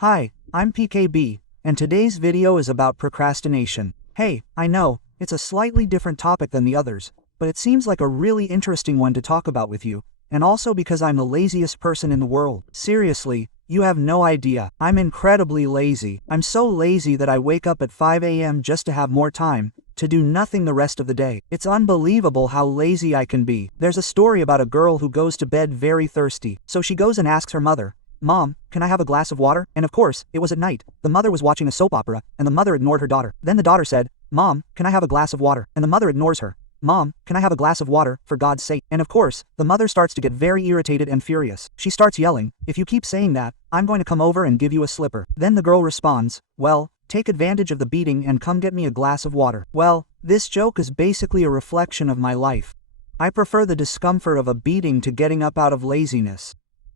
Hi, I'm PKB, and today's video is about procrastination. Hey, I know, it's a slightly different topic than the others, but it seems like a really interesting one to talk about with you, and also because I'm the laziest person in the world. Seriously, you have no idea. I'm incredibly lazy. I'm so lazy that I wake up at 5 a.m. just to have more time to do nothing the rest of the day. It's unbelievable how lazy I can be. There's a story about a girl who goes to bed very thirsty, so she goes and asks her mother, "Mom, can I have a glass of water?" And of course, it was at night. The mother was watching a soap opera, and the mother ignored her daughter. Then the daughter said, "Mom, can I have a glass of water?" And the mother ignores her. "Mom, can I have a glass of water, for God's sake?" And of course, the mother starts to get very irritated and furious. She starts yelling, "If you keep saying that, I'm going to come over and give you a slipper." Then the girl responds, "Well, take advantage of the beating and come get me a glass of water." Well, this joke is basically a reflection of my life. I prefer the discomfort of a beating to getting up out of laziness.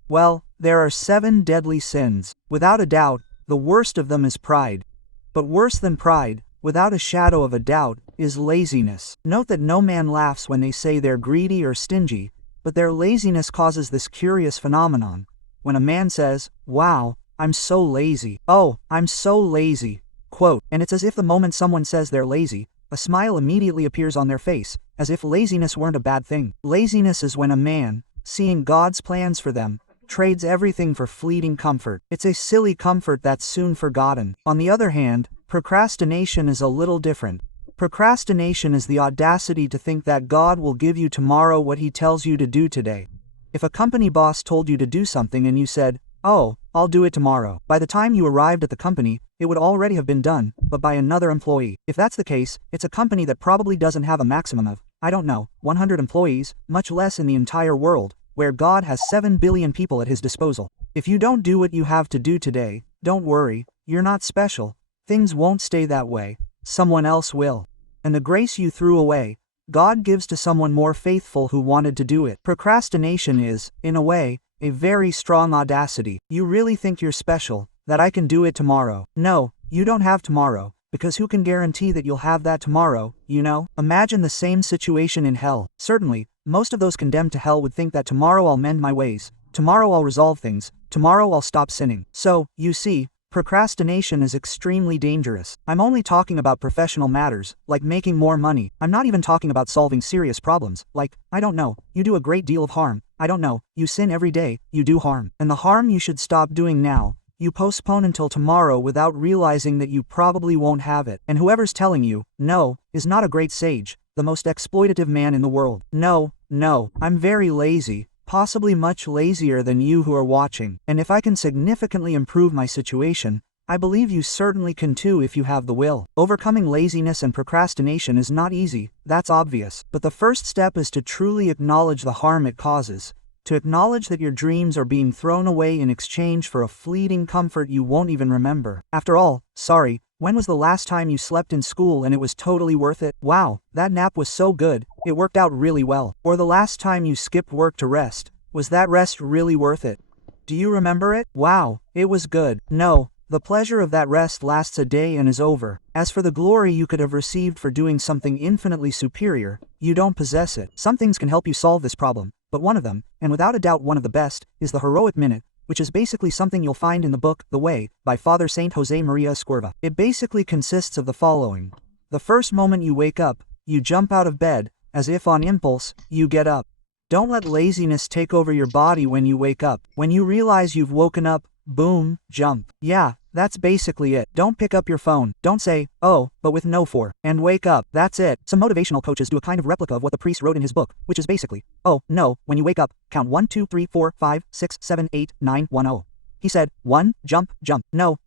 Well, there are 7 deadly sins. Without a doubt, the worst of them is pride. But worse than pride, without a shadow of a doubt, is laziness. Note that no man laughs when they say they're greedy or stingy, but their laziness causes this curious phenomenon. When a man says, "Wow, I'm so lazy. Oh, I'm so lazy." Quote, and it's as if the moment someone says they're lazy, a smile immediately appears on their face, as if laziness weren't a bad thing. Laziness is when a man, seeing God's plans for them, trades everything for fleeting comfort. It's a silly comfort that's soon forgotten. On the other hand, procrastination is a little different. Procrastination is the audacity to think that God will give you tomorrow what he tells you to do today. If a company boss told you to do something and you said, "Oh, I'll do it tomorrow," by the time you arrived at the company, it would already have been done, but by another employee. If that's the case, it's a company that probably doesn't have a maximum of, 100 employees, much less in the entire world, where God has 7 billion people at his disposal. If you don't do what you have to do today, don't worry, you're not special. Things won't stay that way. Someone else will. And the grace you threw away, God gives to someone more faithful who wanted to do it. Procrastination is, in a way, a very strong audacity. You really think you're special, that I can do it tomorrow. No, you don't have tomorrow, because who can guarantee that you'll have that tomorrow, you know? Imagine the same situation in hell. Certainly, most of those condemned to hell would think that tomorrow I'll mend my ways, tomorrow I'll resolve things, tomorrow I'll stop sinning. So, you see, procrastination is extremely dangerous. I'm only talking about professional matters, like making more money. I'm not even talking about solving serious problems, like, you do a great deal of harm. You sin every day, you do harm. And the harm you should stop doing now, you postpone until tomorrow without realizing that you probably won't have it. And whoever's telling you, no, is not a great sage, the most exploitative man in the world. No, I'm very lazy, possibly much lazier than you who are watching. And if I can significantly improve my situation, I believe you certainly can too if you have the will. Overcoming laziness and procrastination is not easy, that's obvious. But the first step is to truly acknowledge the harm it causes. To acknowledge that your dreams are being thrown away in exchange for a fleeting comfort you won't even remember. After all, when was the last time you slept in school and it was totally worth it? Wow, that nap was so good, it worked out really well. Or the last time you skipped work to rest, was that rest really worth it? Do you remember it? Wow, it was good. No, the pleasure of that rest lasts a day and is over. As for the glory you could have received for doing something infinitely superior, you don't possess it. Some things can help you solve this problem, but one of them, and without a doubt one of the best, is the heroic minute, which is basically something you'll find in the book, The Way, by Father Saint Jose Maria Esquerva. It basically consists of the following. The first moment you wake up, you jump out of bed, as if on impulse, you get up. Don't let laziness take over your body when you wake up. When you realize you've woken up, boom, jump. Yeah, that's basically it. Don't pick up your phone. Don't say, "Oh," but with no for, and wake up. That's it. Some motivational coaches do a kind of replica of what the priest wrote in his book, which is basically, "Oh, no, when you wake up, count 1, 2, 3, 4, 5, 6, 7, 8, 9, 1, 0. He said, 1, jump. No,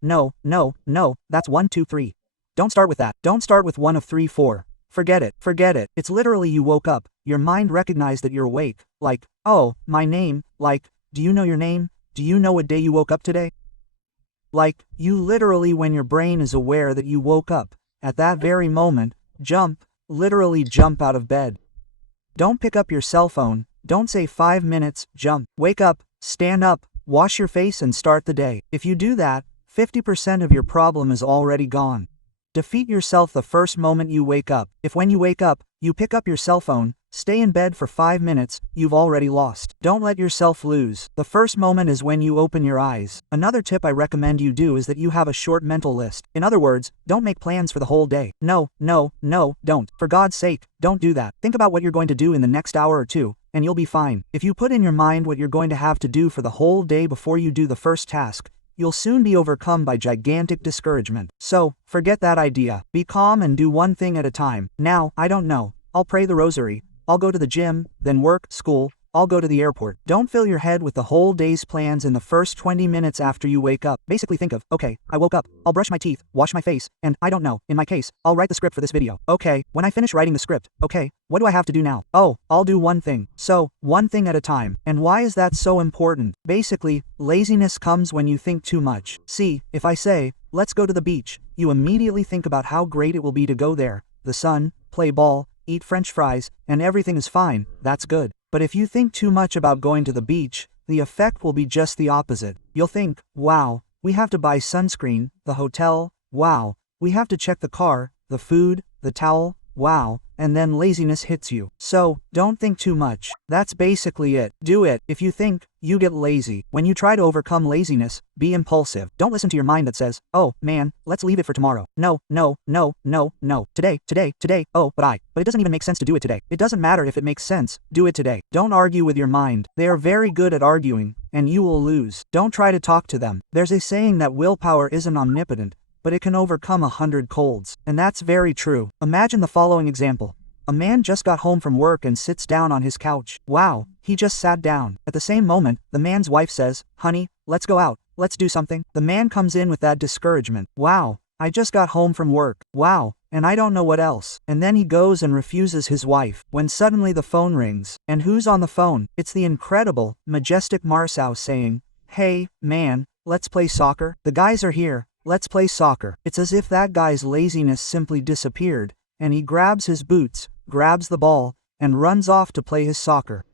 that's 1, 2, 3. Don't start with that. Don't start with 1 of 3, 4. Forget it. It's literally you woke up, your mind recognized that you're awake, like, "Oh, my name," like, "Do you know your name? Do you know what day you woke up today?" Like, you literally, when your brain is aware that you woke up, at that very moment, literally jump out of bed. Don't pick up your cell phone, don't say 5 minutes, jump. Wake up, stand up, wash your face and start the day. If you do that, 50% of your problem is already gone. Defeat yourself the first moment you wake up. If when you wake up, you pick up your cell phone, Stay in bed for 5 minutes, you've already lost. Don't let yourself lose. The first moment is when you open your eyes. Another tip I recommend you do is that you have a short mental list. In other words, don't make plans for the whole day. No, don't. For God's sake, don't do that. Think about what you're going to do in the next hour or two, and you'll be fine. If you put in your mind what you're going to have to do for the whole day before you do the first task, you'll soon be overcome by gigantic discouragement. So, forget that idea. Be calm and do one thing at a time. Now, I don't know. I'll pray the rosary. I'll go to the gym, then work, school. I'll go to the airport. Don't fill your head with the whole day's plans in the first 20 minutes after you wake up. Basically think of, okay, I woke up, I'll brush my teeth, wash my face, and I don't know, in my case, I'll write the script for this video. Okay, when I finish writing the script, okay, what do I have to do now? Oh, I'll do one thing. So, one thing at a time. And why is that so important? Basically, laziness comes when you think too much. See, if I say, let's go to the beach, you immediately think about how great it will be to go there. The sun, play ball, eat French fries, and everything is fine. That's good. But if you think too much about going to the beach, the effect will be just the opposite. You'll think, wow, we have to buy sunscreen, the hotel, wow, we have to check the car, the food, the towel, wow, and then laziness hits you. So, don't think too much. That's basically it. Do it. If you think, you get lazy. When you try to overcome laziness, be impulsive. Don't listen to your mind that says, oh, man, let's leave it for tomorrow. No. Today, oh, but it doesn't even make sense to do it today. It doesn't matter if it makes sense, do it today. Don't argue with your mind. They are very good at arguing, and you will lose. Don't try to talk to them. There's a saying that willpower isn't omnipotent, but it can overcome 100 colds. And that's very true. Imagine the following example. A man just got home from work and sits down on his couch. Wow, he just sat down. At the same moment, the man's wife says, honey, let's go out. Let's do something. The man comes in with that discouragement. Wow, I just got home from work. Wow, and I don't know what else. And then he goes and refuses his wife. When suddenly the phone rings. And who's on the phone? It's the incredible, majestic Marceau saying, hey, man, let's play soccer. The guys are here. Let's play soccer. It's as if that guy's laziness simply disappeared, and he grabs his boots, grabs the ball, and runs off to play his soccer.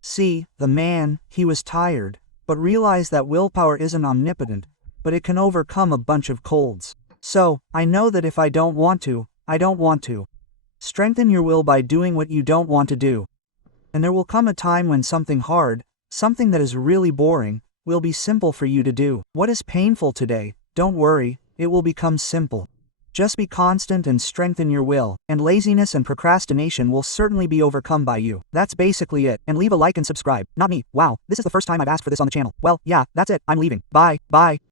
See, the man, he was tired, but realized that willpower isn't omnipotent, but it can overcome a bunch of colds. So, I know that if I don't want to, I don't want to. Strengthen your will by doing what you don't want to do. And there will come a time when something hard, something that is really boring, will be simple for you to do. What is painful today? Don't worry, it will become simple. Just be constant and strengthen your will, and laziness and procrastination will certainly be overcome by you. That's basically it. And leave a like and subscribe. Not me. Wow, this is the first time I've asked for this on the channel. Well, yeah, that's it. I'm leaving. Bye.